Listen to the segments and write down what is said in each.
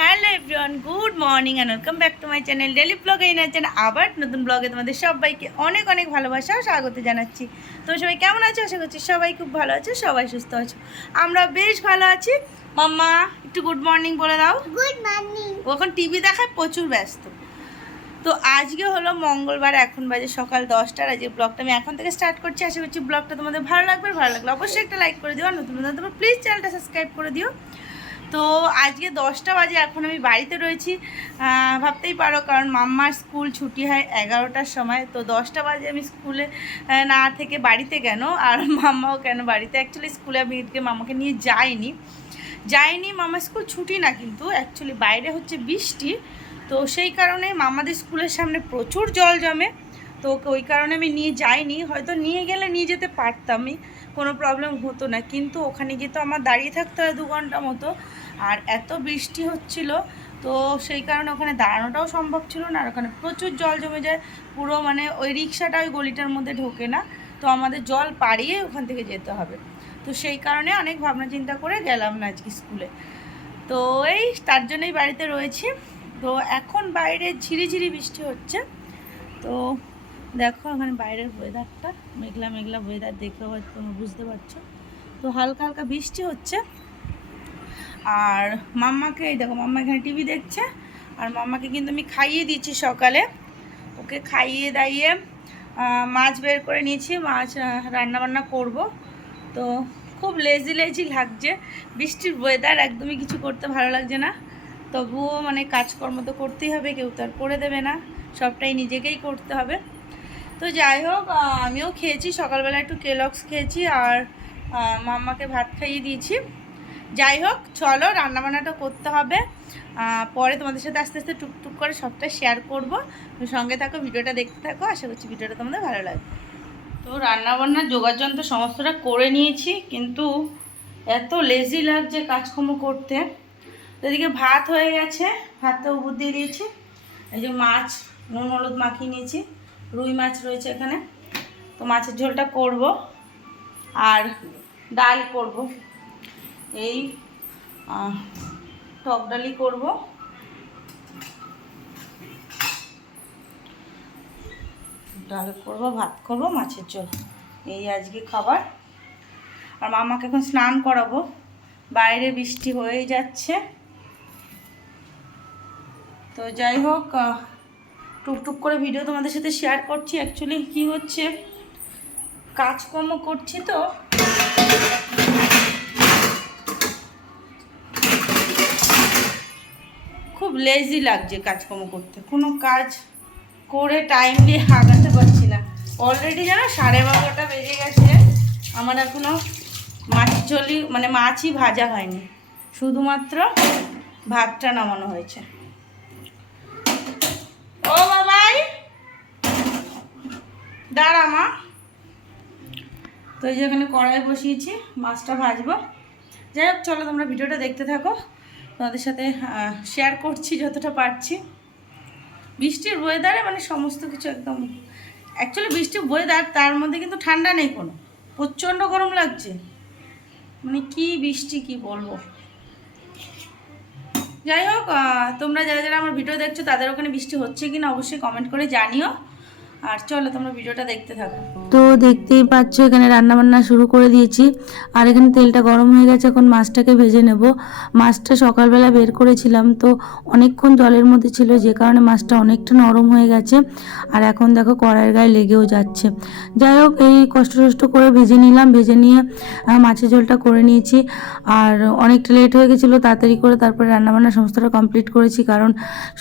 Hello everyone, good morning and welcome back to my channel daily blog. এই নাচেন আবার নতুন ব্লগে তোমাদের সবাইকে অনেক অনেক ভালোবাসা ও স্বাগত জানাচ্ছি। তো সবাই কেমন আছো? আশা করছি সবাই খুব ভালো আছে, সবাই সুস্থ আছো। আমরা বেশ ভালো আছি। মাম্মা একটু গুড মর্নিং বলে দাও। Good morning. ও এখন টিভি দেখায়, প্রচুর ব্যস্ত। তো আজকে হলো মঙ্গলবার, এখন বাজে সকাল 10টার। আজকে ব্লগটা আমি এখন থেকে স্টার্ট করছি। আশা করছি ব্লগটা তোমাদের ভালো লাগবে। ভালো লাগলে অবশ্যই একটা লাইক করে দিও, আর নতুন নতুন তোমরা প্লিজ চ্যানেলটা সাবস্ক্রাইব করে দিও। তো আজকে 10টা বাজে, এখন আমি বাড়িতে রয়েছি। ভাবতেই পারো, কারণ মাম্মার স্কুল ছুটি হয় 11টার সময়। তো 10টা বাজে আমি স্কুলে না থেকে বাড়িতে কেন, আর মাম্মাও কেন বাড়িতে। অ্যাকচুয়ালি স্কুলে আমি মাম্মাকে নিয়ে যাইনি। মাম্মার স্কুল ছুটি না, কিন্তু অ্যাকচুয়ালি বাইরে হচ্ছে বৃষ্টি। তো সেই কারণে মামাদের স্কুলের সামনে প্রচুর জল জমে। তো ওকে ওই কারণে আমি নিয়ে যাইনি। হয়তো নিয়ে গেলে নিয়ে যেতে পারতামই, কোনো প্রবলেম হতো না, কিন্তু ওখানে গিয়ে তো আমার দাঁড়িয়ে থাকতে হয় 2 ঘন্টা মতো। আর এত বৃষ্টি হচ্ছিল, তো সেই কারণে ওখানে দাঁড়ানোটাও সম্ভব ছিল না। আর ওখানে প্রচুর জল জমে যায়, পুরো মানে ওই রিক্সাটা ওই গলিটার মধ্যে ঢোকে না। তো আমাদের জল পাড়িয়ে ওখান থেকে যেতে হবে। তো সেই কারণে অনেক ভাবনা চিন্তা করে গেলাম না আজকে স্কুলে। তো এই তার জন্যই বাড়িতে রয়েছি। তো এখন বাইরে ঝিরিঝিরি বৃষ্টি হচ্ছে। তো দেখো এখানে বাইরের ওয়েদারটা, মেঘলা মেঘলা ওয়েদার, দেখে হয়তো তোমরা বুঝতে পারছো। তো হালকা হালকা বৃষ্টি হচ্ছে। আর মাম্মাকে এই দেখো, মাম্মা এখানে টিভি দেখছে। আর মাম্মাকে কিন্তু আমি খাইয়ে দিচ্ছি সকালে। ওকে খাইয়ে দাইয়ে মাছ বের করে নিয়েছি, মাছ রান্নাবান্না করব। তো খুব লেজি লেজি লাগছে, বৃষ্টির ওয়েদার, একদমই কিছু করতে ভালো লাগছে না। তবুও মানে কাজকর্ম তো করতেই হবে, কেউ তো আর করে দেবে না, সবটাই নিজেকেই করতে হবে। তো যাই হোক, আমিও খেয়েছি সকালবেলা, একটু কেলক্স খেয়েছি, আর মাম্মাকে ভাত খাইয়ে দিয়েছি। যাই হোক, চলো রান্নাবান্নাটা করতে হবে। পরে তোমাদের সাথে আস্তে আস্তে টুকটুক করে সবটা শেয়ার করবো। সঙ্গে থাকো, ভিডিওটা দেখতে থাকো, আশা করছি ভিডিওটা তোমাদের ভালো লাগবে। তো রান্নাবান্নার যোগাযন্ত্র সমস্তটা করে নিয়েছি, কিন্তু এত লেজি লাগছে কাজকর্ম করতে। তো এদিকে ভাত হয়ে গেছে, ভাতটা উপর দিয়ে দিয়েছি। এই যে মাছ নুন হলুদ মাখিয়ে নিয়েছি, রুই মাছ রয়েছে এখানে। তো মাছের ঝোলটা করব, আর ডাল করব, এই টক ডালই করব। ডাল করব, ভাত করব, মাছের ঝোল, এই আজকে খাবার। আর মামাকে এখন স্নান করাবো, বাইরে বৃষ্টি হয়েই যাচ্ছে। তো যাই হোক, টুকটুক করে ভিডিও তোমাদের সাথে শেয়ার করছি। অ্যাকচুয়ালি কি হচ্ছে, কাজকর্ম করছি তো খুব লেজি লাগছে কাজকর্ম করতে, কোনো কাজ করে টাইম দিয়ে আগাতে পারছি না। অলরেডি জানো 12:30 বেজে গেছে, আমার এখনও মাছের ঝোলই মানে মাছই ভাজা হয়নি, শুধুমাত্র ভাতটা নামানো হয়েছে। ও বাবাই দাঁড়া মা। তো এই যে এখানে কড়াই বসিয়েছি, মাছটা ভাজবো। যাই হোক, চলো তোমরা ভিডিওটা দেখতে থাকো, তোমাদের সাথে শেয়ার করছি যতটা পারছি। বৃষ্টির ওয়েদারে মানে সমস্ত কিছু একদম, অ্যাকচুয়ালি বৃষ্টির ওয়েদার, তার মধ্যে কিন্তু ঠান্ডা নেই কোনো, প্রচণ্ড গরম লাগছে। মানে কি বৃষ্টি, কি বলবো। যাই হোক, তোমরা যারা যারা আমার ভিডিও দেখছো, তাদের ওখানে বৃষ্টি হচ্ছে কিনা অবশ্যই কমেন্ট করে জানিও। আর চলো তোমরা ভিডিওটা দেখতে থাকো। তো দেখতেই পাচ্ছ এখানে রান্নাবান্না শুরু করে দিয়েছি, আর এখানে তেলটা গরম হয়ে গেছে, এখন মাছটাকে ভেজে নেব। মাছটা সকালবেলা বের করেছিলাম, তো অনেকক্ষণ জলের মধ্যে ছিল, যে কারণে মাছটা অনেকটা নরম হয়ে গেছে। আর এখন দেখো কড়াইয়ের গায়ে লেগেও যাচ্ছে। যাই হোক, এই কষ্ট করে ভেজে নিলাম, ভেজে নিয়ে মাছের ঝোলটা করে নিয়েছি। আর অনেকটা লেট হয়ে গেছিলো, তাড়াতাড়ি করে তারপরে রান্নাবান্না সমস্তটা কমপ্লিট করেছি। কারণ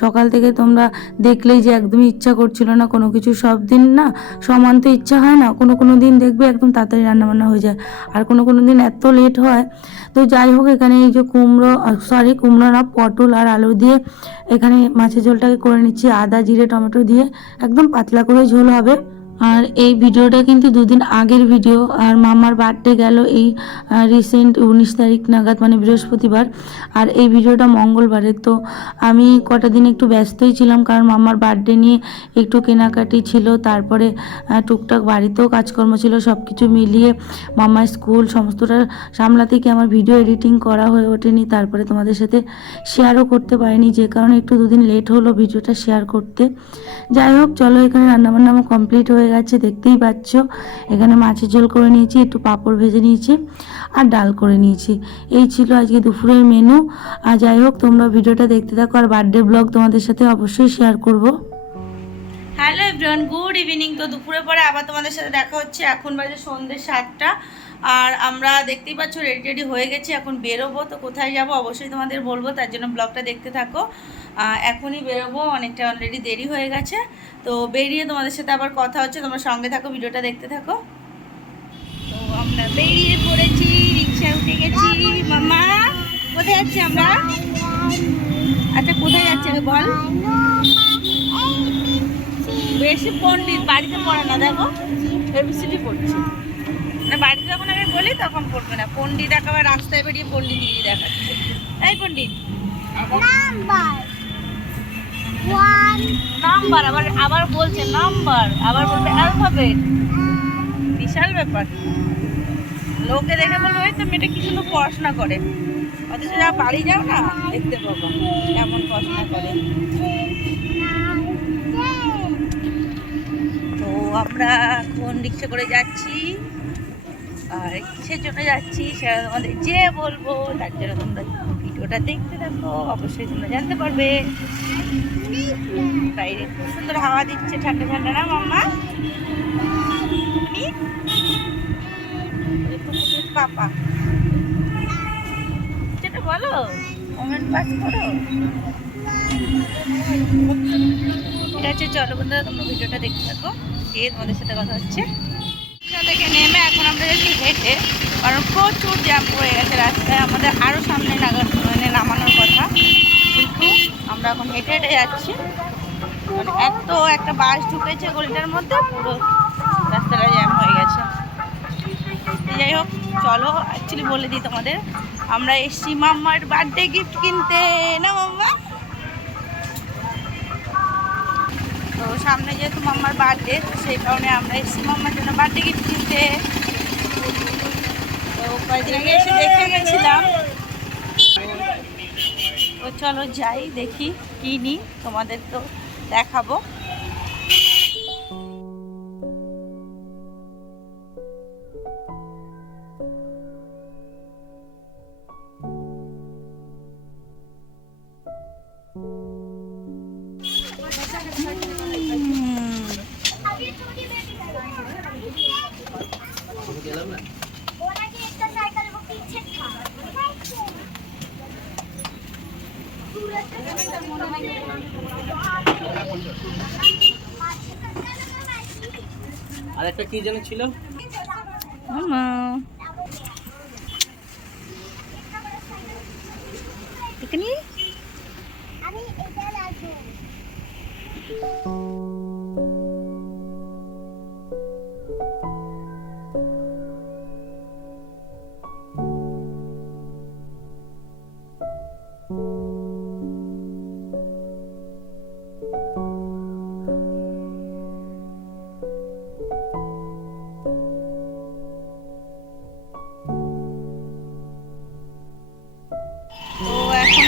সকাল থেকে তোমরা দেখলেই যে একদমই ইচ্ছা করছিল না কোনো কিছু। সব দিন না সমান তো ইচ্ছা হয় না, কোনো দিন দেখবে একদম তাড়াতাড়ি রান্নাবান্না হয়ে যায়, আর কোনো দিন এত লেট হয়। তো যাই হোক, এখানে এই যে কুমড়ো না, পটল আর আলু দিয়ে এখানে মাছের ঝোলটাকে করে নিচ্ছি, আদা জিরে টমেটো দিয়ে একদম পাতলা করে ঝোল হবে। আর এই ভিডিওটা কিন্তু দুদিন আগের ভিডিও। আর মামার বার্থডে গেল এই রিসেন্ট 19 তারিখ নাগাদ, মানে বৃহস্পতিবার। আর এই ভিডিওটা মঙ্গলবারের। তো আমি কটা দিন একটু ব্যস্তই ছিলাম, কারণ মামার বার্থডে নিয়ে একটু কেনাকাটি ছিল, তারপরে টুকটাক বাড়িতেও কাজকর্ম ছিল। সব কিছু মিলিয়ে মামার স্কুল সমস্তটা সামলাতে কি আমার ভিডিও এডিটিং করা হয়ে ওঠেনি, তারপরে তোমাদের সাথে শেয়ারও করতে পারিনি, যে কারণে একটু দুদিন লেট হলো ভিডিওটা শেয়ার করতে। যাই হোক, চলো, এখানে রান্নাবান্না আমার কমপ্লিট হয়ে গেছে, দেখতেই পাচ্ছ। এখানে মাছের ঝোল করে নিয়েছি, একটু পাঁপড় ভেজে নিয়েছি, আর ডাল করে নিয়েছি। এই ছিল আজকে দুপুরের মেনু। আর যাই হোক, তোমরা ভিডিওটা দেখতে থাকো, আর বার্থডে ব্লগ তোমাদের সাথে অবশ্যই শেয়ার করব। Hello everyone, good evening. তো দুপুরে পরে আবার তোমাদের সাথে দেখা হচ্ছে। এখন বাজে সন্ধ্যে 7টা, আর আমরা দেখতেই পাচ্ছ রেডি রেডি হয়ে গেছি। এখন বেরোবো, তো কোথায় যাব অবশ্যই তোমাদের বলবো, তার জন্য ব্লগটা দেখতে থাকো। এখনই বেরোবো, অনেকটা অলরেডি দেরি হয়ে গেছে। তো বেরিয়ে তোমাদের সাথে আবার কথা হচ্ছে, তোমরা সঙ্গে থাকো, ভিডিওটা দেখতে থাকো। তো আমরা বেরিয়ে পড়েছি, রিক্সায় উঠে গেছি। মামা কোথায় যাচ্ছি আমরা? আচ্ছা কোথায় যাচ্ছে বল? বেশি পণ্ডিত বাড়িতে পড়ে না, দেখো এবিসিডি পড়ছে না। বাড়িতে যখন আমি বলি তখন পড়বে না। পণ্ডিত একেবারে রাস্তায় বেরিয়ে পণ্ডিত দিয়ে দেখাচ্ছে। তাই পণ্ডিত নাম্বার আবার আবার বলছে নাম্বার, আবার বলবে অ্যালফাবেট। বিশাল ব্যাপার। লোকে দেখে বলবে ওই তো মেয়েটা কি সুন্দর পড়াশোনা করে, অথচ যা বাড়ি যাও না দেখতে পাবো কেমন পড়াশোনা করে। তো আমরা এখন রিক্সা করে যাচ্ছি, আর কিসের জন্য যাচ্ছি সেটা তোমাদের যে বলবো, তার জন্য তোমরা ভিডিওটা দেখতে থাকো, অবশ্যই তোমরা জানতে পারবে। বাইরে খুব সুন্দর হাওয়া দিচ্ছে, ঠান্ডা ঠান্ডা না মাম্মা? পাপা যেটা বলো, কমেন্ট পাস করো। ঠিক আছে, চলো বন্ধুরা, তোমরা ভিডিওটা দেখতে থাকো, দিয়ে তোমাদের সাথে কথা হচ্ছে। থেকে নেমে এখন আমরা যাচ্ছি হেঁটে, কারণ প্রচুর জ্যাম পড়ে গেছে রাস্তায়। আমাদের আরও সামনে নামানোর কথা, কিন্তু আমরা এখন হেঁটে হেঁটে যাচ্ছি। মানে এত একটা বাস ঢুকেছে গলিটার মধ্যে, পুরো রাস্তাটা জ্যাম হয়ে গেছে। যাই হোক, চলো, অ্যাকচুয়ালি বলে দিই তোমাদের, আমরা এসছি মাম্মার বার্থডে গিফট কিনতে, না মাম্মা? তো সামনে যেহেতু মাম্মার বার্থডে, তো সেই কারণে আমরা এসেছি মাম্মার জন্য বার্থডে গিফট কিনতে। তো কয়েকদিন আগে এসে দেখে গেছিলাম, তো চলো যাই, দেখি কি নিই, তোমাদের তো দেখাবো। আর একটা কি যেন ছিল, এখানে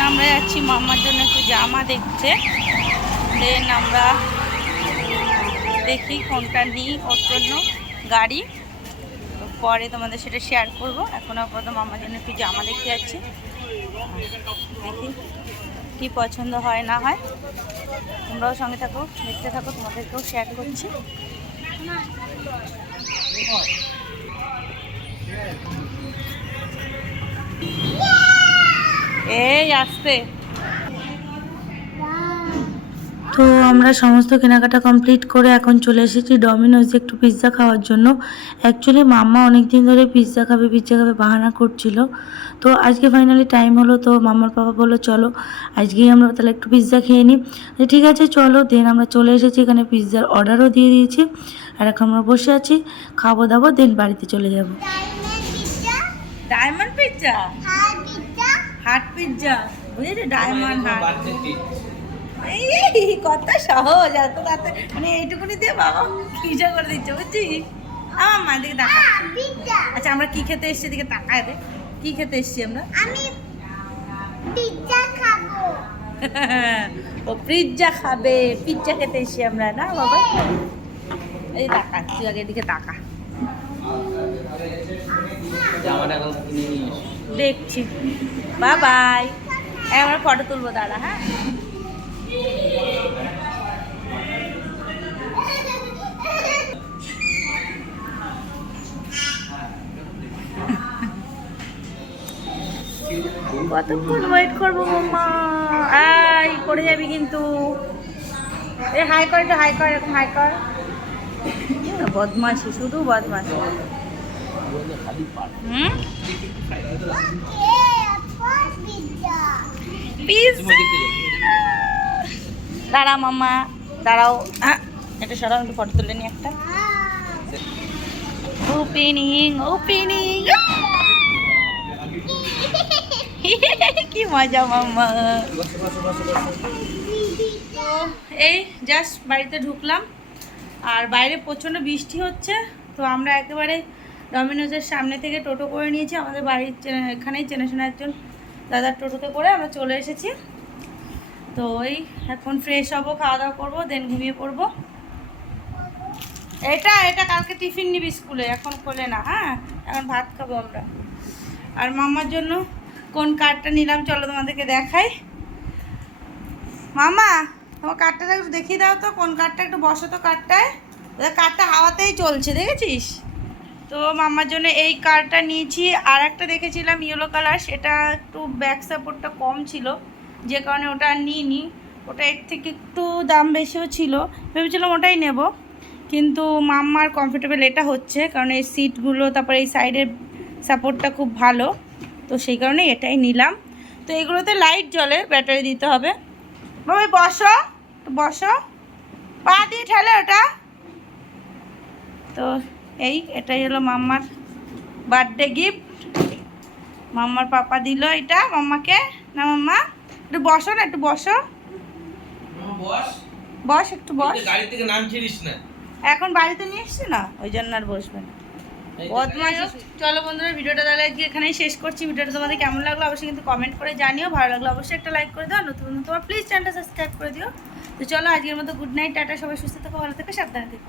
আমরা যাচ্ছি মামার জন্য একটু জামা দেখতে। দেন আমরা দেখি কোনটা নিই ওর জন্য গাড়ি, পরে তোমাদের সেটা শেয়ার করব। এখন আপাতত মামার জন্য একটু জামা দেখতে যাচ্ছি, দেখি কি পছন্দ হয় না হয়। তোমরাও সঙ্গে থাকো, দেখতে থাকো, তোমাদেরকেও শেয়ার করছি। এই আসতে তো আমরা সমস্ত কেনাকাটা কমপ্লিট করে এখন চলে এসেছি ডমিনোজে একটু পিৎজা খাওয়ার জন্য। অ্যাকচুয়ালি মাম্মা অনেক দিন ধরে পিৎজা খাবে বাহানা করছিল। তো আজকে ফাইনালি টাইম হলো, তো মাম্মার পাপা বললো চলো আজকেই আমরা তাহলে একটু পিৎজা খেয়ে নিই। ঠিক আছে চলো, দেন আমরা চলে এসেছি এখানে, পিৎজার অর্ডারও দিয়ে দিয়েছি। আর এখন আমরা বসে আছি, খাবো দাবো, দেন বাড়িতে চলে যাব। ডায়মন্ড পিৎজা, হার্ট পিৎজা, বুঝেছি ডায়মন্ড হার্ট। এই কত সহজ, এত তাতে মানে এইটুকুনি দিয়ে বাবা পিৎজা করে দিচ্ছে, বুঝছিস? আমার মা দিকে তাকা। আচ্ছা আমরা কি খেতে এসছি দিকে তাকায় দে, কি খেতে এসছি আমরা? আমি পিৎজা খাবো। ও পিৎজা খাবে, পিৎজা খেতে এসছি আমরা না বাবা। এই তাকা, তুই আগে এদিকে তাকা, জামাটা এখন কিনে নিয়ে এসো। দেখছি। বাই বাই, আমরা ফটো তুলবো দাঁড়া। হ্যাঁ কতক্ষণ ওয়েট করবো মাম্মা? আই পড়ে যাবি কিন্তু। এ হাই কর, একটু হাই কর, এরকম হাই কর। বদমাশি, শুধু বদমাশি। খালি পার হুম পিৎজা। দাঁড়া মাম্মা, দাঁড়াও। এটা সরাও, একটু ফটো তুলে নি একটা। ওপেনিং ওপেনিং, কি মজা মাম্মা। তো এই জাস্ট বাড়িতে ঢুকলাম, আর বাইরে প্রচণ্ড বৃষ্টি হচ্ছে। তো আমরা একেবারে ডমিনোজের সামনে থেকে টোটো করে নিয়েছি, আমাদের বাড়ির এখানেই চেনাশোনা একজন দাদার টোটোতে করে আমরা চলে এসেছি। তো এই এখন ফ্রেশ হবো, খাওয়া দাওয়া করবো, দেন ঘুমিয়ে পড়বো। এটা এটা কালকে টিফিন নিবি স্কুলে, এখন খোলে না। হ্যাঁ এখন ভাত খাবো আমরা। আর মাম্মার জন্য কোন কার্ডটা নিলাম চলো তোমাদেরকে দেখাই। মামা তোমার কার্ডটা একটু দেখিয়ে দাও তো, কোন কার্ডটা, একটু বসো তো কার্ডটায়। কার্ডটা হাওয়াতেই চলছে, দেখেছিস? তো মাম্মার জন্য এই কার্ডটা নিয়েছি। আর একটা দেখেছিলাম ইয়েলো কালার, সেটা একটু ব্যাক সাপোর্টটা কম ছিল, যে কারণে ওটা আর নিইনি। ওটা এর থেকে একটু দাম বেশিও ছিল, ভেবেছিলাম ওটাই নেব। কিন্তু মাম্মার কমফোর্টেবল এটা হচ্ছে, কারণ এই সিটগুলো, তারপরে এই সাইডের সাপোর্টটা খুব ভালো, তো সেই কারণে এটাই নিলাম। তো এগুলোতে লাইট জ্বলে, ব্যাটারি দিতে হবে। বাবা বসো, বসো, পা দিয়ে ঠেলে ওটা। তো এই এটাই হলো মাম্মার বার্থডে গিফট, মাম্মার পাপা দিল এটা মাম্মাকে। না মাম্মা একটু বসো না, একটু বসো, বস একটু বস। গাড়ি থেকে নাম ছিড়িস না, এখন বাড়িতে নিয়ে এসছে না, ওই জন্য আর বসবে না। চলো বন্ধুরা, ভিডিওটা তাহলে আজকে এখানেই শেষ করছি। ভিডিওটা তোমাদের কেমন লাগলো অবশ্যই কিন্তু কমেন্ট করে জানিও। ভালো লাগলো অবশ্যই একটা লাইক করে দাও, নতুন নতুন তোমার প্লিজ চ্যানেলটা সাবস্ক্রাইব করে দিও। তো চলো আজকের মতো গুড নাইট, টাটা, সবাই সুস্থ থেকো, ভালো থেকো, সাবধানে থেকো।